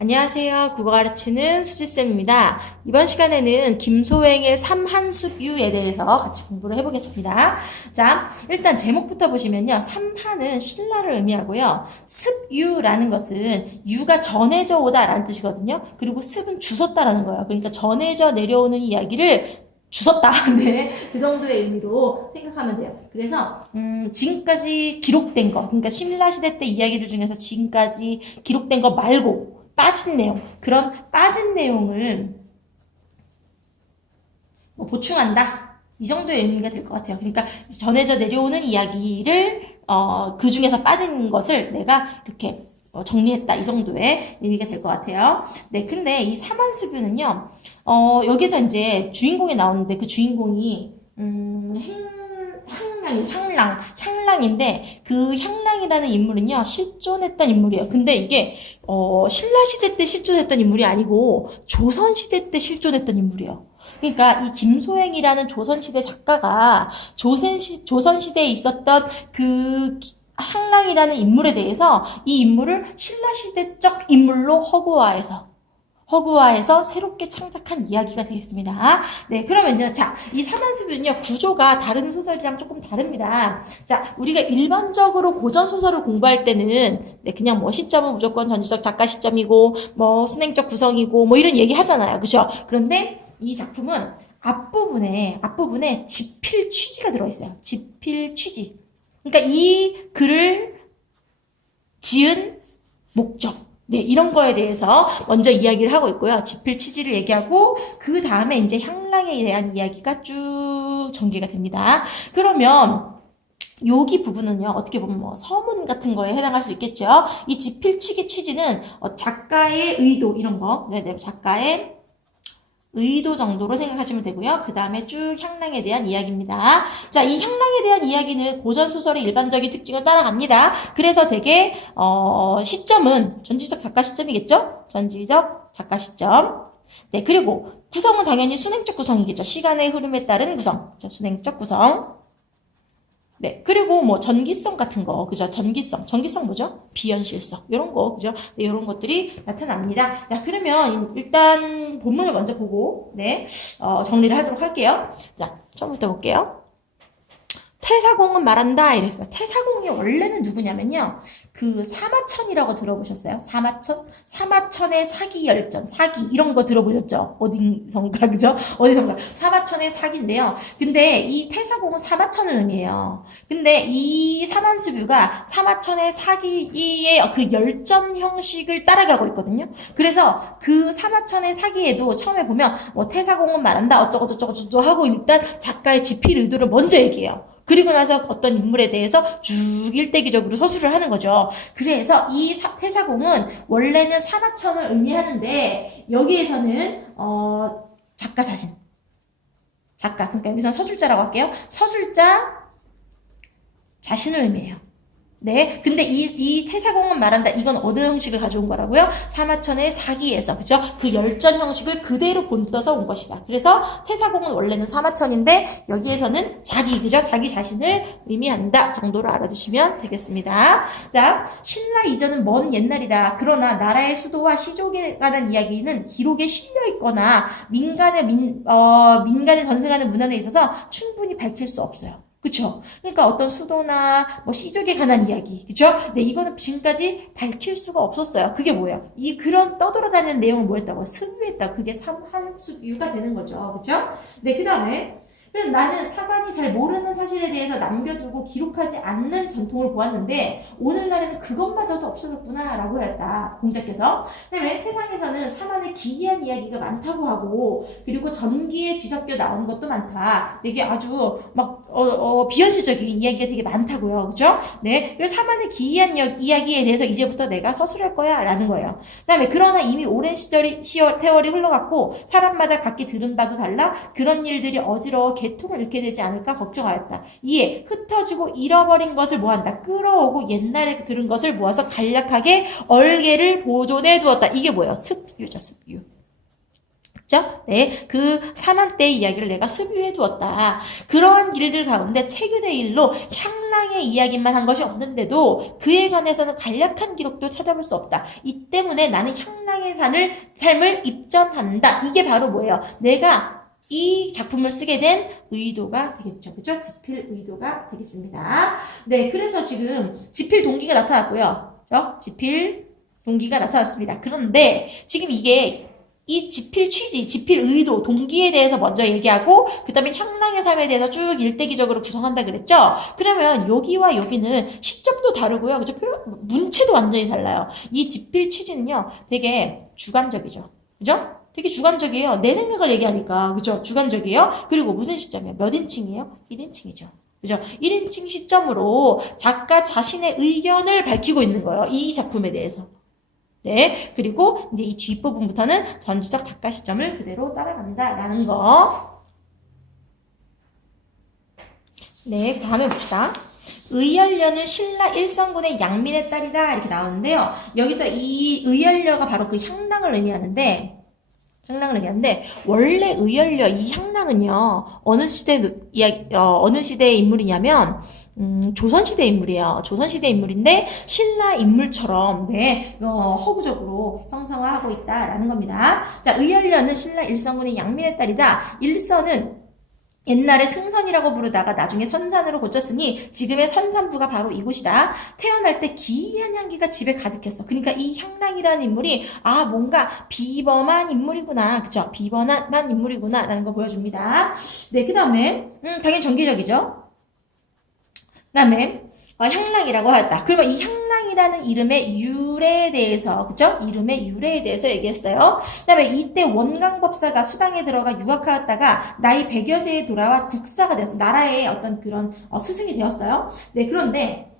안녕하세요. 국어 가르치는 수지쌤입니다. 이번 시간에는 김소행의 삼한숲유에 대해서 같이 공부를 해보겠습니다. 자, 일단 제목부터 보시면요. 삼한은 신라를 의미하고요. 습유라는 것은 유가 전해져 오다 라는 뜻이거든요. 그리고 습은 주웠다라는 거예요. 그러니까 전해져 내려오는 이야기를 주웠다. 네. 그 정도의 의미로 생각하면 돼요. 그래서, 지금까지 기록된 거, 그러니까 신라시대 때 이야기들 중에서 지금까지 기록된 거 말고, 빠진 내용, 그런 빠진 내용을 보충한다. 이 정도의 의미가 될 것 같아요. 그러니까 전해져 내려오는 이야기를 그 중에서 빠진 것을 내가 이렇게 정리했다. 이 정도의 의미가 될 것 같아요. 네, 근데 이 사만수교는요, 여기서 이제 주인공이 나오는데 그 주인공이 향랑인데 그 향랑이라는 인물은요 실존했던 인물이에요. 근데 이게 신라시대 때 실존했던 인물이 아니고 조선시대 때 실존했던 인물이에요. 그러니까 이 김소행이라는 조선시대 작가가 조선시대에 있었던 그 향랑이라는 인물에 대해서 이 인물을 신라시대적 인물로 허구화해서 새롭게 창작한 이야기가 되겠습니다. 네, 그러면요. 자, 이 사만수는요, 구조가 다른 소설이랑 조금 다릅니다. 자, 우리가 일반적으로 고전소설을 공부할 때는, 네, 그냥 뭐 시점은 무조건 전지적 작가 시점이고, 뭐 순행적 구성이고, 뭐 이런 얘기 하잖아요. 그죠? 그런데 이 작품은 앞부분에 지필 취지가 들어있어요. 지필 취지. 그러니까 이 글을 지은 목적. 네, 이런 거에 대해서 먼저 이야기를 하고 있고요. 지필 취지를 얘기하고, 그 다음에 이제 향랑에 대한 이야기가 쭉 전개가 됩니다. 그러면, 여기 부분은요, 어떻게 보면 뭐 서문 같은 거에 해당할 수 있겠죠. 이 지필 취지는 작가의 의도, 이런 거. 네, 작가의 의도 정도로 생각하시면 되고요. 그 다음에 쭉 향랑에 대한 이야기입니다. 자, 이 향랑에 대한 이야기는 고전소설의 일반적인 특징을 따라갑니다. 그래서 되게 시점은 전지적 작가 시점이겠죠? 전지적 작가 시점. 네, 그리고 구성은 당연히 순행적 구성이겠죠. 시간의 흐름에 따른 구성. 순행적 구성. 네. 그리고 뭐 전기성 같은 거, 그죠? 전기성 뭐죠? 비현실성. 이런 거, 그죠? 네, 이런 것들이 나타납니다. 자, 그러면 일단 본문을 먼저 보고, 네, 정리를 하도록 할게요. 자, 처음부터 볼게요. 태사공은 말한다 이랬어요. 태사공이 원래는 누구냐면요. 그 사마천이라고 들어보셨어요? 사마천의 사기열전, 사기 이런 거 들어보셨죠? 어디선가 그죠? 어디선가 사마천의 사기인데요. 근데 이 태사공은 사마천을 의미해요. 근데 이 사만수교가 사마천의 사기의 그 열전 형식을 따라가고 있거든요. 그래서 그 사마천의 사기에도 처음에 보면 뭐 태사공은 말한다 어쩌고저쩌고 하고 일단 작가의 지필 의도를 먼저 얘기해요. 그리고 나서 어떤 인물에 대해서 쭉 일대기적으로 서술을 하는 거죠. 그래서 이 태사공은 원래는 사마천을 의미하는데 여기에서는 작가 자신, 그러니까 여기서 서술자라고 할게요. 서술자 자신을 의미해요. 네. 근데 이 태사공은 말한다. 이건 어느 형식을 가져온 거라고요? 사마천의 사기에서, 그죠? 그 열전 형식을 그대로 본떠서 온 것이다. 그래서 태사공은 원래는 사마천인데, 여기에서는 그죠? 자기 자신을 의미한다. 정도로 알아두시면 되겠습니다. 자, 신라 이전은 먼 옛날이다. 그러나 나라의 수도와 시족에 관한 이야기는 기록에 실려있거나, 민간에 전승하는 문헌에 있어서 충분히 밝힐 수 없어요. 그쵸? 그러니까 어떤 수도나 뭐 시족에 관한 이야기, 그쵸? 네, 이거는 지금까지 밝힐 수가 없었어요. 그게 뭐예요? 그런 떠돌아다니는 내용은 뭐였다고? 습유했다. 그게 삼한습유가 되는 거죠. 그쵸? 네, 그 다음에 그래서 나는 사관이 잘 모르는 사실에 대해서 남겨두고 기록하지 않는 전통을 보았는데 오늘날에는 그것마저도 없어졌구나 라고 했다. 공자께서. 근데 세상에서는 사만의 기이한 이야기가 많다고 하고 그리고 전기에 뒤섞여 나오는 것도 많다. 되게 아주 막 비현실적인 이야기가 되게 많다고요. 그죠? 네. 그래서 사만의 기이한 이야기에 대해서 이제부터 내가 서술할 거야 라는 거예요. 그 다음에 그러나 이미 오랜 세월이 흘러갔고 사람마다 각기 들은 바도 달라 그런 일들이 어지러워 개통을 잃게 되지 않을까 걱정하였다. 이에 흩어지고 잃어버린 것을 뭐한다? 끌어오고 옛날에 들은 것을 모아서 간략하게 얼개를 보존해 두었다. 이게 뭐예요? 습유죠, 습유. 그죠? 네, 그 사만 때의 이야기를 내가 습유해 두었다. 그러한 일들 가운데 최근의 일로 향락의 이야기만 한 것이 없는데도 그에 관해서는 간략한 기록도 찾아볼 수 없다. 이 때문에 나는 향락의 삶을 입전한다. 이게 바로 뭐예요? 내가 이 작품을 쓰게 된 의도가 되겠죠. 그죠? 집필 의도가 되겠습니다. 네, 그래서 지금 집필 동기가 나타났고요. 그죠? 집필 동기가 나타났습니다. 그런데 지금 이게 이 집필 취지, 집필 의도, 동기에 대해서 먼저 얘기하고 그 다음에 향락의 삶에 대해서 쭉 일대기적으로 구성한다 그랬죠? 그러면 여기와 여기는 시점도 다르고요. 그죠? 문체도 완전히 달라요. 이 집필 취지는요. 되게 주관적이죠. 그죠? 되게 주관적이에요. 내 생각을 얘기하니까. 그죠? 주관적이에요. 그리고 무슨 시점이에요? 몇 인칭이에요? 1인칭이죠. 그죠? 1인칭 시점으로 작가 자신의 의견을 밝히고 있는 거예요. 이 작품에 대해서. 네. 그리고 이제 이 뒷부분부터는 전주적 작가 시점을 그대로 따라간다라는 거. 네. 다음에 봅시다. 의열려는 신라 일성군의 양민의 딸이다. 이렇게 나오는데요. 여기서 이 의열려가 바로 그 향락을 의미하는데, 원래 의열려, 이 향락은요, 어느 시대의 인물이냐면, 조선시대 인물이에요. 조선시대 인물인데, 신라 인물처럼, 네, 허구적으로 형상화하고 있다라는 겁니다. 자, 의열려는 신라 일성군의 양민의 딸이다. 일선은 옛날에 승선이라고 부르다가 나중에 선산으로 고쳤으니 지금의 선산부가 바로 이곳이다. 태어날 때 기이한 향기가 집에 가득했어. 그러니까 이 향락이라는 인물이 뭔가 비범한 인물이구나. 그쵸? 비범한 인물이구나 라는 거 보여줍니다. 네, 그 다음에 당연히 정기적이죠. 그 다음에 향락이라고 하였다. 그러면 이 향락이라는 이름의 유래에 대해서, 그죠? 이름의 유래에 대해서 얘기했어요. 그 다음에 이때 원광법사가 수당에 들어가 유학하였다가 나이 100여 세에 돌아와 국사가 되었어요. 나라의 어떤 그런 스승이 되었어요. 네, 그런데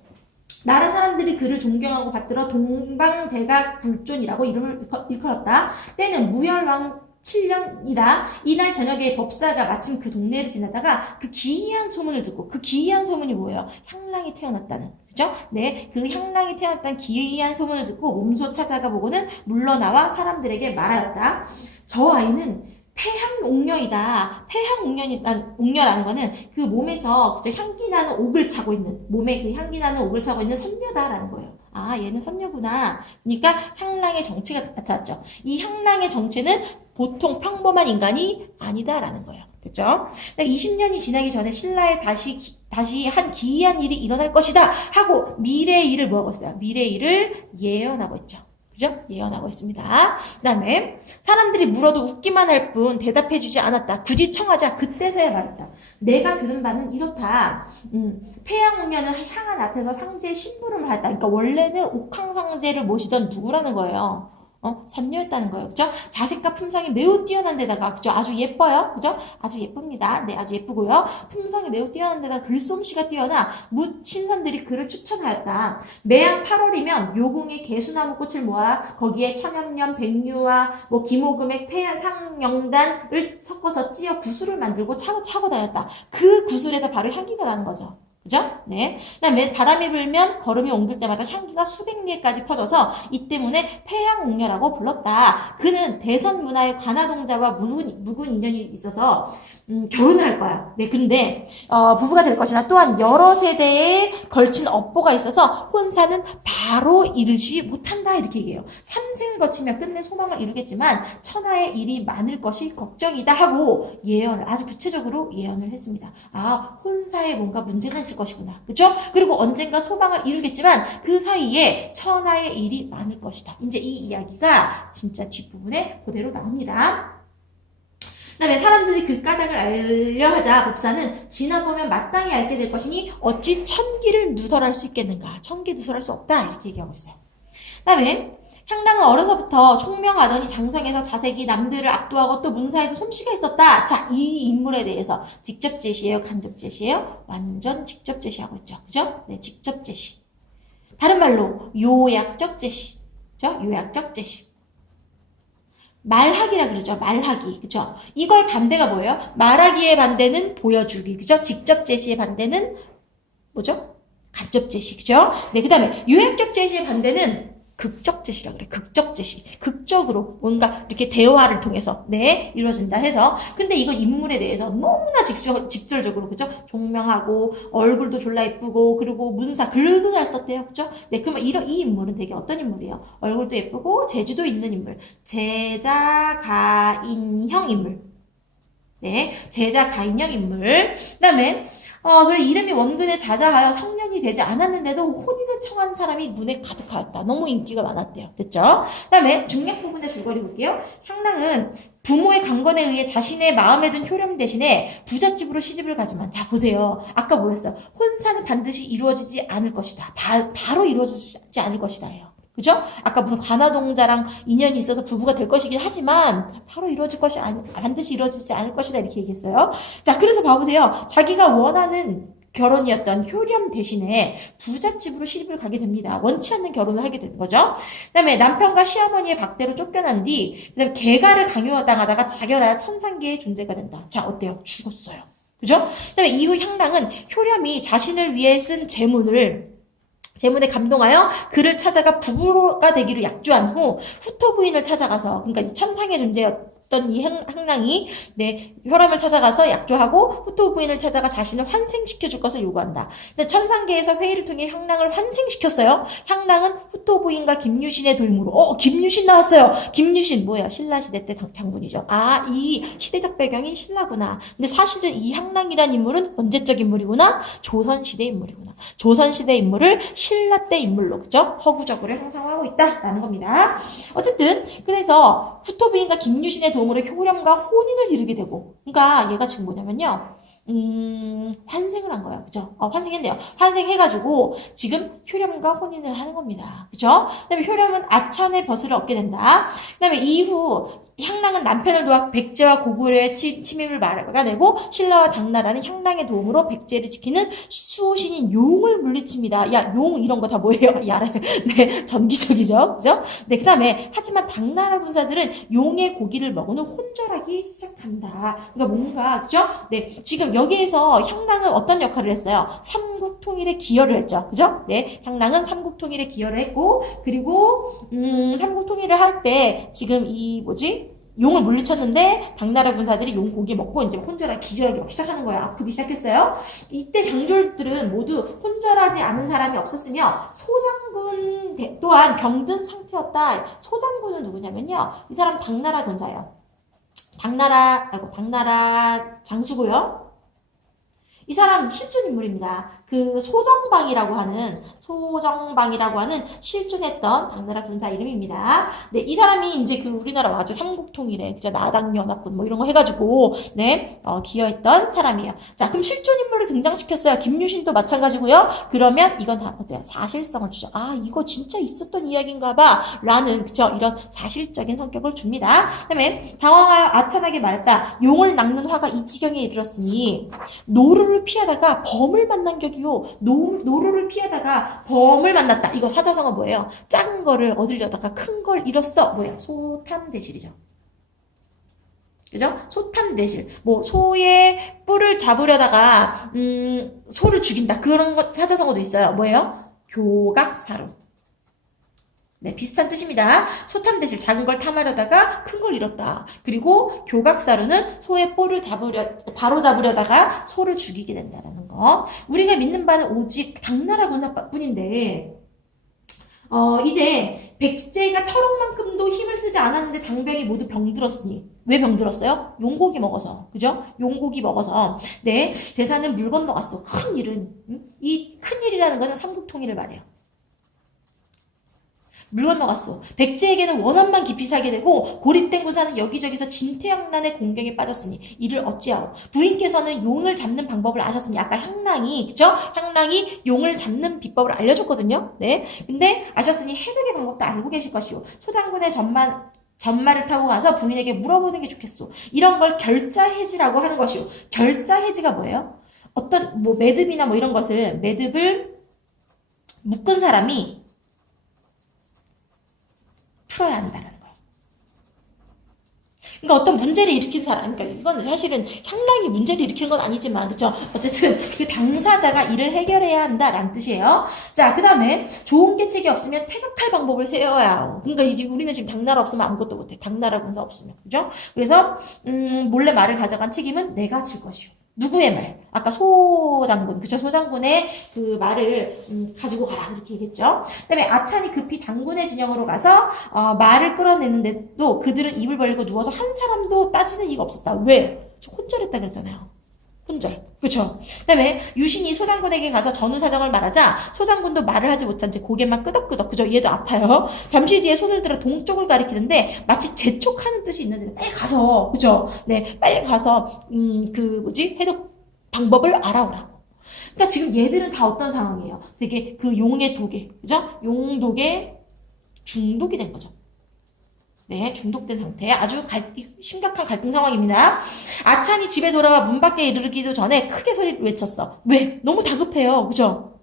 나라 사람들이 그를 존경하고 받들어 동방대각불존이라고 이름을 일컬었다. 때는 무열왕 7년이다. 이날 저녁에 법사가 마침 그 동네를 지나다가 그 기이한 소문을 듣고, 그 기이한 소문이 뭐예요? 향락이 태어났다는. 그죠? 네. 그 향락이 태어났다는 기이한 소문을 듣고 몸소 찾아가 보고는 물러나와 사람들에게 말하였다. 저 아이는 폐향옥녀이다. 폐향옥녀라는 거는 그 몸에서 향기 나는 옥을 차고 있는, 몸에 그 향기 나는 옥을 차고 있는 선녀다라는 거예요. 얘는 선녀구나. 그러니까 향락의 정체가 나타났죠. 이 향락의 정체는 보통 평범한 인간이 아니다라는 거예요. 됐죠? 20년이 지나기 전에 신라에 다시 한 기이한 일이 일어날 것이다 하고 미래의 일을 뭐하고 있어요? 미래의 일을 예언하고 있죠. 그죠? 예언하고 있습니다. 그 다음에 사람들이 물어도 웃기만 할 뿐 대답해주지 않았다. 굳이 청하자. 그때서야 말했다. 내가 들은 바는 이렇다. 폐양옥녀는 향한 앞에서 상제의 심부름을 하였다. 그러니까 원래는 옥황상제를 모시던 누구라는 거예요? 선녀였다는 거예요. 그죠? 자색과 품성이 매우 뛰어난 데다가, 그죠? 아주 예뻐요. 그죠? 아주 예쁩니다. 네, 아주 예쁘고요. 품성이 매우 뛰어난 데다가 글솜씨가 뛰어나 신선들이 그를 추천하였다. 매양 8월이면 요궁에 개수나무 꽃을 모아 거기에 천연년, 백류와 김오금액, 상영단을 섞어서 찧어 구슬을 만들고 차고 다녔다. 그 구슬에다 바로 향기가 나는 거죠. 그죠? 네. 그다음에 바람이 불면 걸음이 옮길 때마다 향기가 수백 리에까지 퍼져서 이 때문에 폐향옥녀라고 불렀다. 그는 대선 문화의 관아동자와 묵은 인연이 있어서 결혼을 할 거야. 네, 근데 부부가 될 것이나 또한 여러 세대에 걸친 업보가 있어서 혼사는 바로 이르지 못한다 이렇게 얘기해요. 3생을 거치며 끝내 소망을 이루겠지만 천하의 일이 많을 것이 걱정이다 하고 예언을 아주 구체적으로 예언을 했습니다. 혼사에 뭔가 문제가 있을 것이구나. 그렇죠? 그리고 언젠가 소망을 이루겠지만 그 사이에 천하의 일이 많을 것이다. 이제 이 이야기가 진짜 뒷부분에 그대로 나옵니다. 그 다음에 사람들이 그 까닭을 알려 하자 법사는 지나보면 마땅히 알게 될 것이니 어찌 천기를 누설할 수 있겠는가. 천기 누설할 수 없다. 이렇게 얘기하고 있어요. 그 다음에 향락은 어려서부터 총명하더니 장성에서 자색이 남들을 압도하고 또 문사에도 솜씨가 있었다. 자, 이 인물에 대해서 직접 제시예요? 간접 제시예요? 완전 직접 제시하고 있죠. 그죠? 네, 직접 제시. 다른 말로 요약적 제시. 그죠? 요약적 제시. 말하기라 그러죠. 말하기. 그죠? 이거의 반대가 뭐예요? 말하기의 반대는 보여주기. 그죠? 직접 제시의 반대는 뭐죠? 간접 제시. 그죠? 네, 그 다음에 요약적 제시의 반대는 극적 제시라고 그래. 극적 제시. 극적으로 뭔가 이렇게 대화를 통해서 네 이루어진다 해서 근데 이거 인물에 대해서 너무나 직설적으로 그죠? 종명하고 얼굴도 졸라 예쁘고 그리고 문사 글도 잘 썼대요. 그죠? 네 그러면 이 인물은 되게 어떤 인물이에요? 얼굴도 예쁘고 재주도 있는 인물. 제자가인형 인물. 네, 제자 가인형 인물. 그다음에 그래 이름이 원근에 자자하여 성년이 되지 않았는데도 혼인을 청한 사람이 문에 가득하였다. 너무 인기가 많았대요. 됐죠? 그다음에 중략 부분의 줄거리 볼게요. 향랑은 부모의 강건에 의해 자신의 마음에 든 효령 대신에 부잣집으로 시집을 가지만 자 보세요. 아까 뭐였어요? 혼사는 반드시 이루어지지 않을 것이다. 바로 이루어지지 않을 것이다예요. 그죠? 아까 무슨 관아동자랑 인연이 있어서 부부가 될 것이긴 하지만 바로 이루어질 것이 반드시 이루어지지 않을 것이다 이렇게 얘기했어요. 자, 그래서 봐보세요. 자기가 원하는 결혼이었던 효렴 대신에 부잣집으로 시집을 가게 됩니다. 원치 않는 결혼을 하게 되는 거죠. 그다음에 남편과 시어머니의 박대로 쫓겨난 뒤 그다음에 계가를 강요당하다가 자결하여 천상계의 존재가 된다. 자, 어때요? 죽었어요. 그죠? 그다음에 이후 향랑은 효렴이 자신을 위해 쓴 재문에 감동하여 그를 찾아가 부부가 되기로 약조한 후 후토 부인을 찾아가서 그러니까 천상의 존재였던 이 향랑이 네 효람을 찾아가서 약조하고 후토 부인을 찾아가 자신을 환생시켜 줄 것을 요구한다. 근데 천상계에서 회의를 통해 향랑을 환생시켰어요. 향랑은 후토 부인과 김유신의 도움으로 김유신 나왔어요. 김유신 뭐야? 신라 시대 때 장군이죠. 아, 이 시대적 배경이 신라구나. 근데 사실은 이 향랑이란 인물은 언제적 인물이구나? 조선 시대 인물이구나. 조선 시대 인물을 신라 때 인물로 그죠? 허구적으로 형상화하고 있다라는 겁니다. 어쨌든 그래서 후토 부인과 김유신의 도움으로 효령과 혼인을 이루게 되고 그러니까 얘가 지금 뭐냐면요. 환생을 한 거예요. 그죠? 환생했네요. 환생해가지고 지금 효렴과 혼인을 하는 겁니다. 그죠? 그 다음에 효렴은 아찬의 벼슬을 얻게 된다. 그 다음에 이후 향랑은 남편을 도와 백제와 고구려의 침입을 막아내고 신라와 당나라는 향랑의 도움으로 백제를 지키는 수호신인 용을 물리칩니다. 야, 용 이런 거 다 뭐예요? 야, 네, 전기적이죠. 그죠? 네, 그 다음에 하지만 당나라 군사들은 용의 고기를 먹은 후 혼절하기 시작한다. 그러니까 뭔가 그죠? 네, 지금 여기에서 향랑은 어떤 역할을 했어요? 삼국 통일에 기여를 했죠. 그죠? 네. 향랑은 삼국 통일에 기여를 했고, 그리고, 삼국 통일을 할 때, 지금 용을 물리쳤는데, 당나라 군사들이 용 고기 먹고, 이제 혼절하기, 기절하기 막 시작하는 거야. 아프기 시작했어요. 이때 장졸들은 모두 혼절하지 않은 사람이 없었으며, 소장군 또한 병든 상태였다. 소장군은 누구냐면요. 이 사람 당나라 군사예요. 당나라 장수고요. 이 사람 실존 인물입니다. 그 소정방이라고 하는 실존했던 당나라 군사 이름입니다. 네, 이 사람이 이제 그 우리나라 와죠. 삼국통일에 그죠? 나당연합군 뭐 이런 거 해가지고 네 기여했던 사람이에요. 자, 그럼 실존 인물을 등장시켰어요. 김유신도 마찬가지고요. 그러면 이건 다 어때요? 사실성을 주죠. 아, 이거 진짜 있었던 이야기인가봐.라는 그죠? 이런 사실적인 성격을 줍니다. 그다음에 당황하여 아찬하게 말했다. 용을 낚는 화가 이 지경에 이르렀으니 노루를 피하다가 범을 만난 격이요. 노루를 피하다가 범을 만났다. 이거 사자성어 뭐예요? 작은 거를 얻으려다가 큰 걸 잃었어. 뭐예요? 소탐대실이죠. 그죠? 소탐대실. 뭐 소의 뿔을 잡으려다가 소를 죽인다. 그런 거 사자성어도 있어요. 뭐예요? 교각사루. 네, 비슷한 뜻입니다. 소탐대실, 작은 걸 탐하려다가 큰 걸 잃었다. 그리고 교각사루는 소의 뿔을 바로 잡으려다가 소를 죽이게 된다는 거. 우리가 믿는 바는 오직 당나라 군사뿐인데, 이제 백제가 털옥만큼도 힘을 쓰지 않았는데 당병이 모두 병들었으니. 왜 병들었어요? 용고기 먹어서. 그죠? 용고기 먹어서. 네, 대사는 물 건너갔어. 큰 일은. 이 큰 일이라는 거는 삼국통일을 말해요. 물 건너갔어. 백제에게는 원한만 깊이 살게 되고 고립된 군사는 여기저기서 진퇴양난의 공경에 빠졌으니 이를 어찌하오. 부인께서는 용을 잡는 방법을 아셨으니 아까 향랑이 그쵸? 향랑이 용을 잡는 비법을 알려줬거든요. 네. 근데 아셨으니 해독의 방법도 알고 계실 것이오. 소장군의 전말을 타고 가서 부인에게 물어보는 게 좋겠소. 이런 걸 결자해지라고 하는 것이오. 결자해지가 뭐예요? 어떤 매듭이나 이런 것을 매듭을 묶은 사람이 풀어야 한다는 거예요. 그러니까 어떤 문제를 일으킨 사람, 그러니까 이건 사실은 향락이 문제를 일으킨 건 아니지만, 그쵸? 어쨌든 그 당사자가 이를 해결해야 한다라는 뜻이에요. 자, 그 다음에 좋은 계책이 없으면 퇴각할 방법을 세워야 하고. 그러니까 이제 우리는 지금 당나라 없으면 아무것도 못해. 당나라 군사 없으면, 그죠? 그래서 몰래 말을 가져간 책임은 내가 질 것이오. 누구의 말? 아까 소장군, 그쵸? 소장군의 그 말을 가지고 가라 그렇게 얘기했죠. 그다음에 아찬이 급히 당군의 진영으로 가서 말을 끌어내는데도 그들은 입을 벌리고 누워서 한 사람도 따지는 이가 없었다. 왜? 혼절했다 그랬잖아요. 혼절. 그쵸? 그다음에 유신이 소장군에게 가서 전후 사정을 말하자 소장군도 말을 하지 못한 채 고개만 끄덕끄덕. 그죠? 얘도 아파요. 잠시 뒤에 손을 들어 동쪽을 가리키는데 마치 재촉하는 뜻이 있는데 빨리 가서, 그죠? 네, 빨리 가서 해독 방법을 알아오라고. 그러니까 지금 얘들은 다 어떤 상황이에요? 되게 그 용의 독에, 그죠? 용독에 중독이 된 거죠. 네, 중독된 상태. 아주 심각한 갈등 상황입니다. 아찬이 집에 돌아와 문 밖에 이르기도 전에 크게 소리를 외쳤어. 왜? 너무 다급해요. 그죠?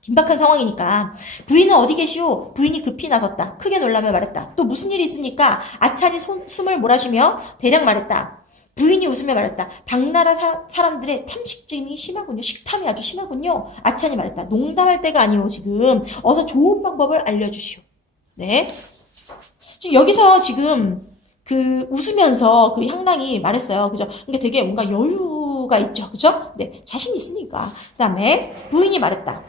긴박한 상황이니까. 부인은 어디 계시오? 부인이 급히 나섰다. 크게 놀라며 말했다. 또 무슨 일이 있습니까? 아찬이 숨을 몰아쉬며 대략 말했다. 부인이 웃으며 말했다. 당나라 사람들의 탐식증이 심하군요. 식탐이 아주 심하군요. 아찬이 말했다. 농담할 때가 아니오 지금. 어서 좋은 방법을 알려주시오. 네. 지금 여기서 지금 그 웃으면서 그 향랑이 말했어요. 그죠? 그러니까 되게 뭔가 여유가 있죠. 그죠? 네. 자신 있으니까. 그 다음에 부인이 말했다.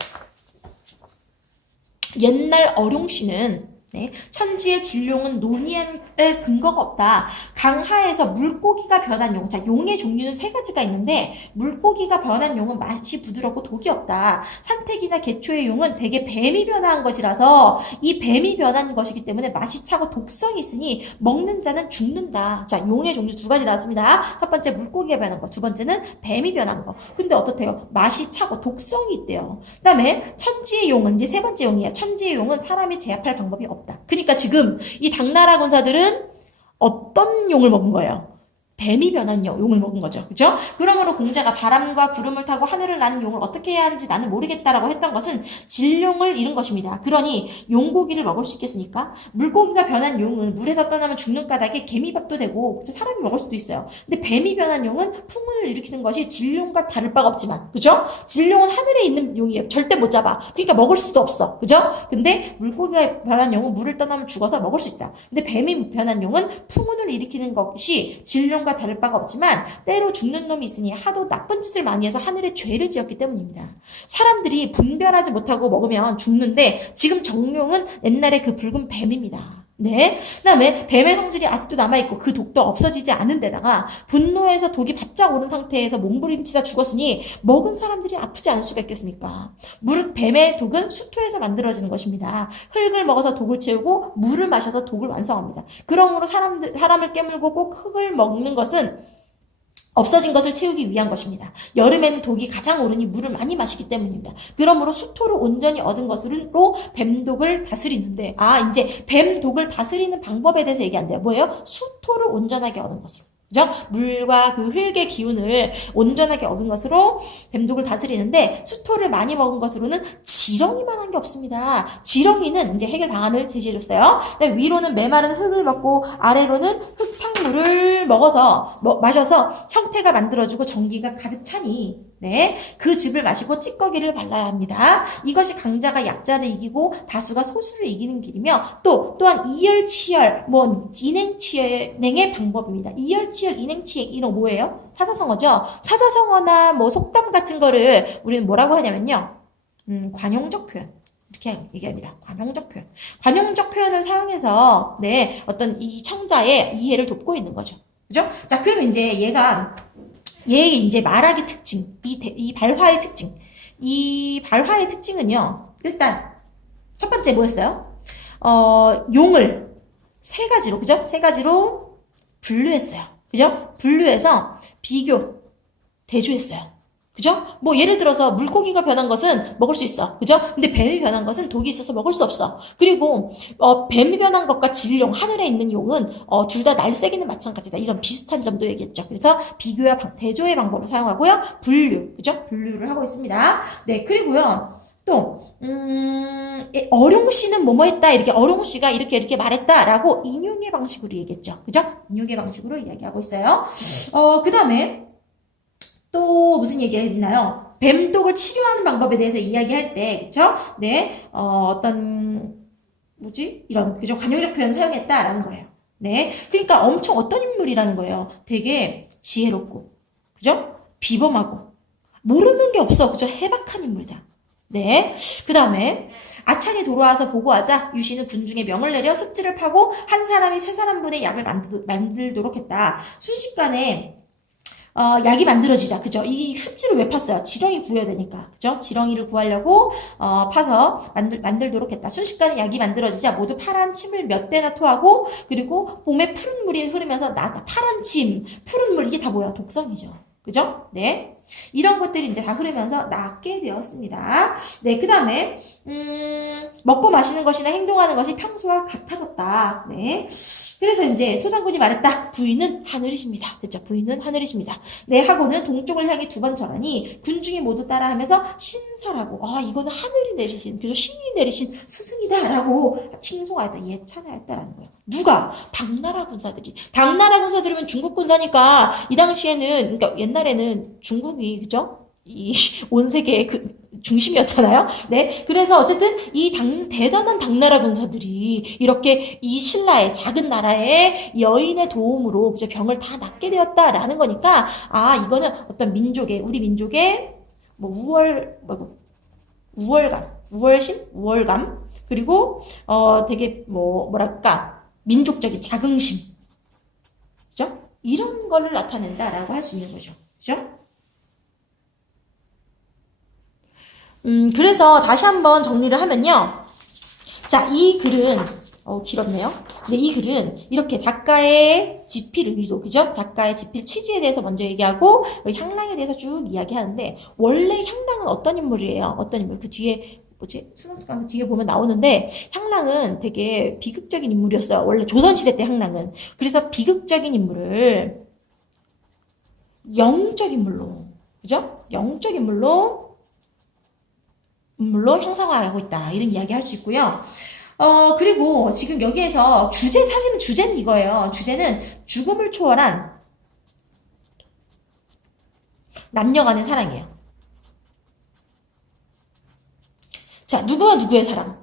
옛날 어룡씨는 네, 천지의 진룡은 논의할 근거가 없다. 강하에서 물고기가 변한 용. 자, 용의 종류는 세 가지가 있는데 물고기가 변한 용은 맛이 부드럽고 독이 없다. 산택이나 개초의 용은 대개 뱀이 변한 것이라서 이 뱀이 변한 것이기 때문에 맛이 차고 독성이 있으니 먹는 자는 죽는다. 자, 용의 종류 두 가지 나왔습니다. 첫 번째 물고기가 변한 거, 두 번째는 뱀이 변한 거. 근데 어떻대요? 맛이 차고 독성이 있대요. 그 다음에 천지의 용은 이제 세 번째 용이에요. 천지의 용은 사람이 제압할 방법이 없다. 그러니까 지금 이 당나라 군사들은 어떤 용을 먹은 거예요? 뱀이 변한 용을 먹은 거죠. 그죠? 그러므로 공자가 바람과 구름을 타고 하늘을 나는 용을 어떻게 해야 하는지 나는 모르겠다라고 했던 것은 진룡을 잃은 것입니다. 그러니 용고기를 먹을 수 있겠습니까? 물고기가 변한 용은 물에서 떠나면 죽는 까닭에 개미밥도 되고 사람이 먹을 수도 있어요. 근데 뱀이 변한 용은 풍운을 일으키는 것이 진룡과 다를 바가 없지만, 그죠? 진룡은 하늘에 있는 용이에요. 절대 못 잡아. 그러니까 먹을 수도 없어. 그죠? 근데 물고기가 변한 용은 물을 떠나면 죽어서 먹을 수 있다. 근데 뱀이 변한 용은 풍운을 일으키는 것이 진룡과 다를 바가 없지만 때로 죽는 놈이 있으니 하도 나쁜 짓을 많이 해서 하늘에 죄를 지었기 때문입니다. 사람들이 분별하지 못하고 먹으면 죽는데 지금 정룡은 옛날에 그 붉은 뱀입니다. 네. 그 다음에 뱀의 성질이 아직도 남아있고 그 독도 없어지지 않은 데다가 분노해서 독이 바짝 오른 상태에서 몸부림치다 죽었으니 먹은 사람들이 아프지 않을 수가 있겠습니까? 무릇 뱀의 독은 수토에서 만들어지는 것입니다. 흙을 먹어서 독을 채우고 물을 마셔서 독을 완성합니다. 그러므로 사람을 깨물고 꼭 흙을 먹는 것은 없어진 것을 채우기 위한 것입니다. 여름에는 독이 가장 오르니 물을 많이 마시기 때문입니다. 그러므로 수토를 온전히 얻은 것으로 뱀독을 다스리는데, 이제 뱀독을 다스리는 방법에 대해서 얘기한대요. 뭐예요? 수토를 온전하게 얻은 것으로. 그죠? 물과 그 흙의 기운을 온전하게 얻은 것으로 뱀독을 다스리는데 수토를 많이 먹은 것으로는 지렁이만 한 게 없습니다. 지렁이는 이제 해결 방안을 제시해줬어요. 위로는 메마른 흙을 먹고 아래로는 흙탕물을 마셔서 형태가 만들어지고 전기가 가득 차니 네, 그 즙을 마시고 찌꺼기를 발라야 합니다. 이것이 강자가 약자를 이기고 다수가 소수를 이기는 길이며 또한 이열치열, 인행치행의 방법입니다. 이열치열, 인행치행 이런 뭐예요? 사자성어죠. 사자성어나 속담 같은 거를 우리는 뭐라고 하냐면요, 관용적 표현. 이렇게 얘기합니다. 관용적 표현. 관용적 표현을 사용해서 네, 어떤 이 청자의 이해를 돕고 있는 거죠. 그죠? 자, 그럼 이제 얘의 이제 말하기 특징, 이 발화의 특징. 이 발화의 특징은요, 일단, 첫 번째 뭐였어요? 용을 세 가지로, 그죠? 세 가지로 분류했어요. 그죠? 분류해서 비교, 대조했어요. 그죠? 예를 들어서 물고기가 변한 것은 먹을 수 있어. 그죠? 근데 뱀이 변한 것은 독이 있어서 먹을 수 없어. 그리고, 뱀이 변한 것과 진룡, 하늘에 있는 용은, 둘 다 날쌔기는 마찬가지다. 이런 비슷한 점도 얘기했죠. 그래서 비교와 대조의 방법을 사용하고요. 분류. 그죠? 분류를 하고 있습니다. 네, 그리고요. 또, 어룡 씨는 뭐뭐 했다. 이렇게 어룡 씨가 이렇게 말했다. 라고 인용의 방식으로 얘기했죠. 그죠? 인용의 방식으로 이야기하고 있어요. 그 다음에 또 무슨 얘기 했나요? 뱀독을 치료하는 방법에 대해서 이야기할 때, 그쵸? 네, 이런, 그죠? 관용적 표현 사용했다라는 거예요. 네. 그러니까 엄청 어떤 인물이라는 거예요. 되게 지혜롭고, 그죠? 비범하고, 모르는 게 없어. 그죠? 해박한 인물이다. 네. 그 다음에, 아찬이 돌아와서 보고하자 유씨는 군중에 명을 내려 습지를 파고 한 사람이 세 사람분의 약을 만들도록 했다. 순식간에 약이 만들어지자. 그죠? 이 습지를 왜 팠어요? 지렁이 구해야 되니까. 그죠? 지렁이를 구하려고, 파서 만들도록 했다. 순식간에 약이 만들어지자 모두 파란 침을 몇 대나 토하고, 그리고 봄에 푸른 물이 흐르면서 나왔다. 파란 침, 푸른 물, 이게 다 뭐야? 독성이죠. 그죠? 네. 이런 것들이 이제 다 흐르면서 낫게 되었습니다. 네, 그 다음에, 먹고 마시는 것이나 행동하는 것이 평소와 같아졌다. 네. 그래서 이제 소장군이 말했다. 부인은 하늘이십니다. 그렇죠? 부인은 하늘이십니다. 네, 하고는 동쪽을 향해 두 번 절하니 군중이 모두 따라하면서 신사라고, 이거는 하늘이 내리신, 그래서 신이 내리신 스승이다라고 칭송하였다. 예찬하였다라는 거예요. 누가? 당나라 군사들이. 당나라 군사들이면 중국 군사니까 이 당시에는, 그러니까 옛날에는 중국이, 그죠? 이 온 세계의 그 중심이었잖아요. 네. 그래서 어쨌든 이 대단한 당나라 군사들이 이렇게 이 신라의 작은 나라의 여인의 도움으로 이제 병을 다 낫게 되었다라는 거니까, 이거는 어떤 우리 민족의 우월감, 그리고 되게 뭐랄까 민족적인 자긍심, 그죠? 이런 거를 나타낸다라고 할 수 있는 거죠. 그죠? 그래서 다시 한번 정리를 하면요. 자, 이 글은, 길었네요. 근데 이 글은 이렇게 작가의 집필 의도, 그죠? 작가의 집필 취지에 대해서 먼저 얘기하고, 향랑에 대해서 쭉 이야기하는데, 원래 향랑은 어떤 인물이에요? 어떤 인물? 그 뒤에, 수능특강 뒤에 보면 나오는데, 향랑은 되게 비극적인 인물이었어요. 원래 조선시대 때 향랑은. 그래서 비극적인 인물을 영적 인물로, 그죠? 영적 인물로 형상화하고 있다. 이런 이야기 할 수 있고요. 그리고 지금 여기에서 사실은 주제는 이거예요. 주제는 죽음을 초월한 남녀 간의 사랑이에요. 자, 누구와 누구의 사랑?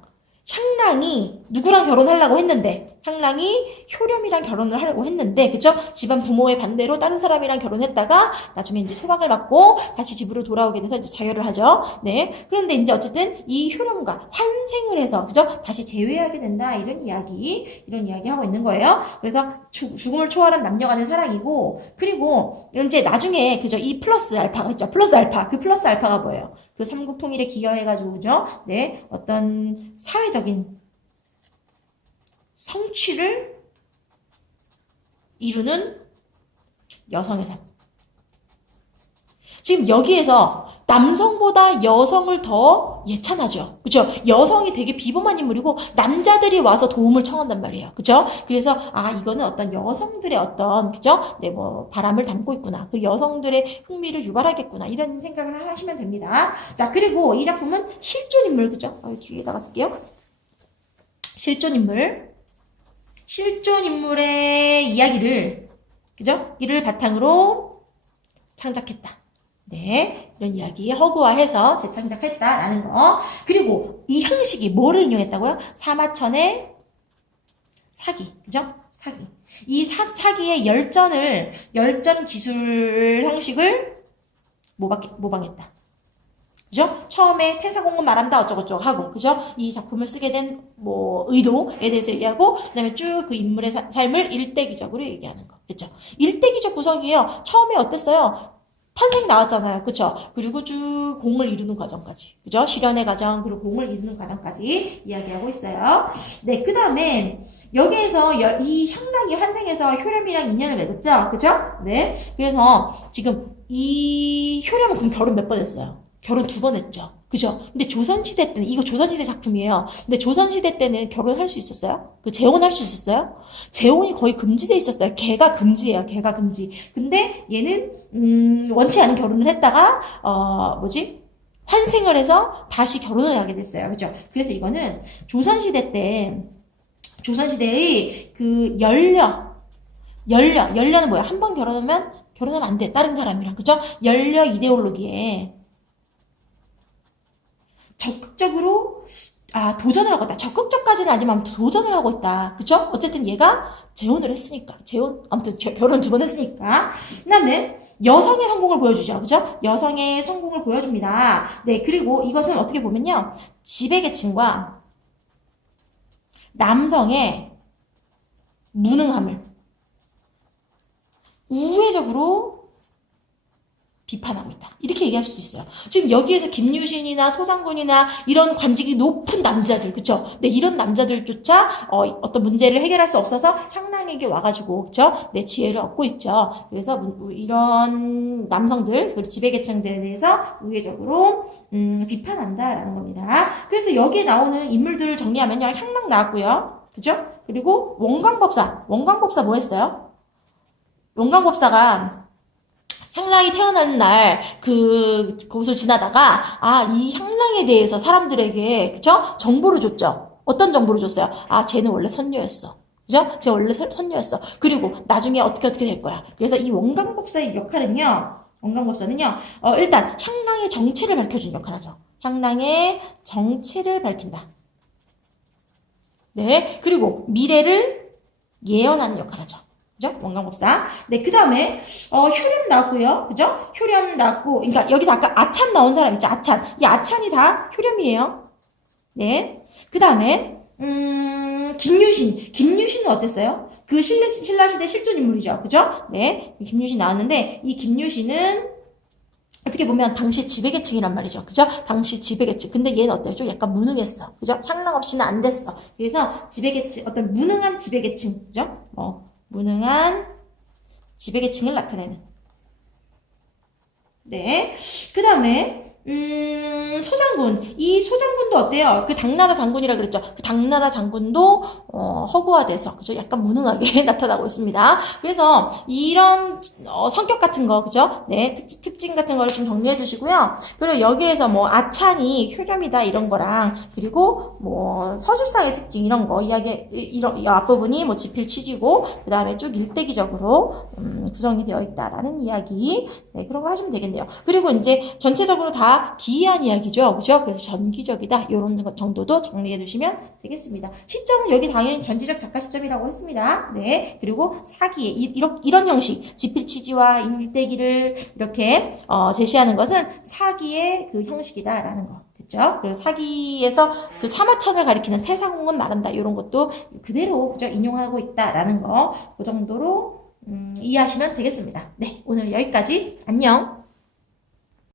향랑이 누구랑 결혼하려고 했는데, 향랑이 효렴이랑 결혼을 하려고 했는데, 그쵸? 집안 부모의 반대로 다른 사람이랑 결혼했다가, 나중에 이제 소방을 받고, 다시 집으로 돌아오게 돼서 이제 자결을 하죠. 네. 그런데 이제 어쨌든 이 효렴과 환생을 해서, 그죠? 다시 재회하게 된다. 이런 이야기 하고 있는 거예요. 그래서 죽음을 초월한 남녀 간의 사랑이고, 그리고 이제 나중에, 그죠? 이 플러스 알파가 있죠. 플러스 알파. 그 플러스 알파가 뭐예요? 그 삼국 통일에 기여해가지고, 그죠? 네. 어떤 사회적인 성취를 이루는 여성의 삶. 지금 여기에서 남성보다 여성을 더 예찬하죠. 그죠? 여성이 되게 비범한 인물이고 남자들이 와서 도움을 청한단 말이에요. 그죠? 그래서 이거는 어떤 여성들의 어떤 그죠? 네, 바람을 담고 있구나. 그 여성들의 흥미를 유발하겠구나. 이런 생각을 하시면 됩니다. 자, 그리고 이 작품은 실존 인물 그죠? 뒤에다가 쓸게요. 실존 인물의 이야기를 그죠? 이를 바탕으로 창작했다. 네, 이런 이야기 허구화해서 재창작했다라는 거. 그리고 이 형식이 뭐를 인용했다고요? 사마천의 사기, 그죠? 사기. 이 사기의 열전 기술 형식을 모방했다. 그죠? 처음에 태사공은 말한다 어쩌고저쩌고 하고, 그죠? 이 작품을 쓰게 된 의도에 대해서 얘기하고, 그다음에 쭉 그 인물의 삶을 일대기적으로 얘기하는 거, 그죠? 일대기적 구성이에요. 처음에 어땠어요? 탄생이 나왔잖아요. 그쵸? 그리고 쭉 공을 이루는 과정까지. 그죠? 실현의 과정, 그리고 공을 이루는 과정까지 이야기하고 있어요. 네, 그 다음에, 여기에서 이 향랑이 환생해서 효렴이랑 인연을 맺었죠? 그죠? 네. 그래서 지금 이 효렴은 그럼 결혼 몇 번 했어요? 결혼 2번 했죠. 그죠? 근데 조선시대 때는, 이거 조선시대 작품이에요. 근데 조선시대 때는 결혼할 수 있었어요? 재혼할 수 있었어요? 재혼이 거의 금지돼 있었어요. 개가 금지예요. 개가 금지. 근데 얘는, 원치 않은 결혼을 했다가, 환생을 해서 다시 결혼을 하게 됐어요. 그죠? 그래서 이거는 조선시대 때, 조선시대의 그 연려는 뭐야? 한 번 결혼하면 안 돼. 다른 사람이랑. 그죠? 연려 이데올로기에 적극적으로 도전을 하고 있다. 적극적까지는 아니지만 도전을 하고 있다. 그쵸? 어쨌든 얘가 재혼을 했으니까. 아무튼 결혼 2번 했으니까. 그 다음에 여성의 성공을 보여주죠. 그죠? 여성의 성공을 보여줍니다. 네, 그리고 이것은 어떻게 보면요. 지배계층과 남성의 무능함을 우회적으로 비판합니다. 이렇게 얘기할 수도 있어요. 지금 여기에서 김유신이나 소상군이나 이런 관직이 높은 남자들, 그쵸? 네, 이런 남자들조차, 어떤 문제를 해결할 수 없어서 향락에게 와가지고, 그쵸? 네, 지혜를 얻고 있죠. 그래서 이런 남성들, 그 지배계층들에 대해서 우회적으로, 비판한다라는 겁니다. 그래서 여기에 나오는 인물들을 정리하면요, 향락 나왔고요. 그죠? 그리고 원광법사 뭐 했어요? 원광법사가 향락이 태어나는 날, 그곳을 지나다가, 이 향락에 대해서 사람들에게, 그쵸? 정보를 줬죠. 어떤 정보를 줬어요? 쟤는 원래 선녀였어. 그죠? 쟤 원래 선녀였어. 그리고 나중에 어떻게 될 거야. 그래서 이 원광법사의 역할은요, 일단, 향락의 정체를 밝혀준 역할을 하죠. 향락의 정체를 밝힌다. 네. 그리고 미래를 예언하는 역할을 하죠. 그죠? 원광법사. 네, 그 다음에, 효렴 나왔고요. 그죠? 효렴 나왔고, 그러니까 여기서 아까 아찬 나온 사람 있죠? 아찬. 이 아찬이 다 효렴이에요. 네. 그 다음에, 김유신. 김유신은 어땠어요? 그 신라시대 실존 인물이죠. 그죠? 네. 김유신 나왔는데, 이 김유신은 어떻게 보면 당시 지배계층이란 말이죠. 그죠? 당시 지배계층. 근데 얘는 어때요? 좀 약간 무능했어. 그죠? 향락 없이는 안 됐어. 그래서 지배계층, 어떤 무능한 지배계층. 그죠? 무능한 지배계층을 나타내는. 네. 그 다음에, 소장군. 이 소장군도 어때요? 그 당나라 장군이라 그랬죠. 그 당나라 장군도, 허구화돼서, 그죠? 약간 무능하게 나타나고 있습니다. 그래서, 이런, 성격 같은 거, 그죠? 네. 특징 같은 거를 좀 정리해 주시고요. 그리고 여기에서 아찬이 효렴이다, 이런 거랑, 그리고 서술상의 특징, 이런 거, 이 앞부분이 지필 취지고, 그 다음에 쭉 일대기적으로, 구성이 되어 있다라는 이야기. 네. 그런 거 하시면 되겠네요. 그리고 이제 전체적으로 다 기이한 이야기죠. 그죠? 그래서 전기적이다. 이런 것 정도도 정리해 두시면 되겠습니다. 시점은 여기 당연히 전지적 작가 시점이라고 했습니다. 네. 그리고 사기에 이런 형식, 지필취지와 일대기를 이렇게 제시하는 것은 사기의 그 형식이다라는 거. 됐죠? 그래서 사기에서 그 사마천을 가리키는 태상공은 말한다. 이런 것도 그대로 그죠? 인용하고 있다라는 거. 그 정도로 이해하시면 되겠습니다. 네. 오늘 여기까지. 안녕.